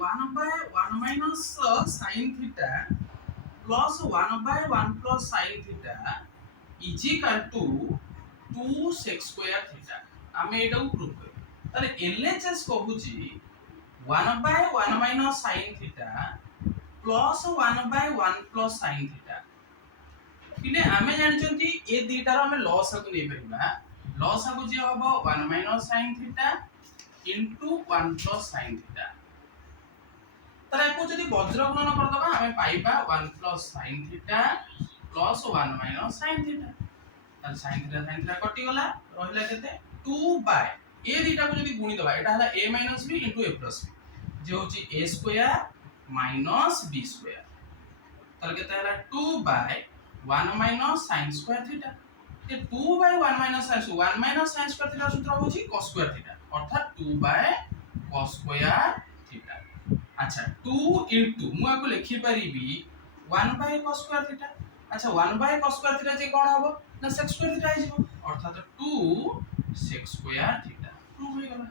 1/1 minus sin theta plus 1/1 plus sin theta is equal to 2 sec square theta আমি এটাও prove করি তাহলে LHS কহুছি 1/1 minus sin theta plus 1/1 plus sin theta কিনে আমি জানিছন্তি এ দুইটার আমি লসাগু নেই পারিবা লসাগু যে হবো 1 minus sin theta into 1 plus sin theta তাহলে একো যদি বজ্র গুণন করদবা আমি পাইবা 1 plus sin theta plus 1 minus sin theta তাহলে sin theta কটি গলা রহিলা কেতে 2 বাই এ দুইটা কো যদি গুণি দবা এটা হলা a minus b into a plus b যে হচ্ছে a square minus b square তাহলে কেতে হলা 2 by 1 minus sin square theta যে 2 by 1 minus sin 1 minus sin square theta সূত্র হচ্ছে cos square theta অর্থাৎ 2 বাই cos square theta আচ্ছা 2 into মু আকু লিখি পারিবি 1 বাই cos square theta আচ্ছা 1 বাই cos square theta যে কোন হবো না sec square theta আইଯିବ অর্থাৎ 2 sec square theta প্রুভ হই গলা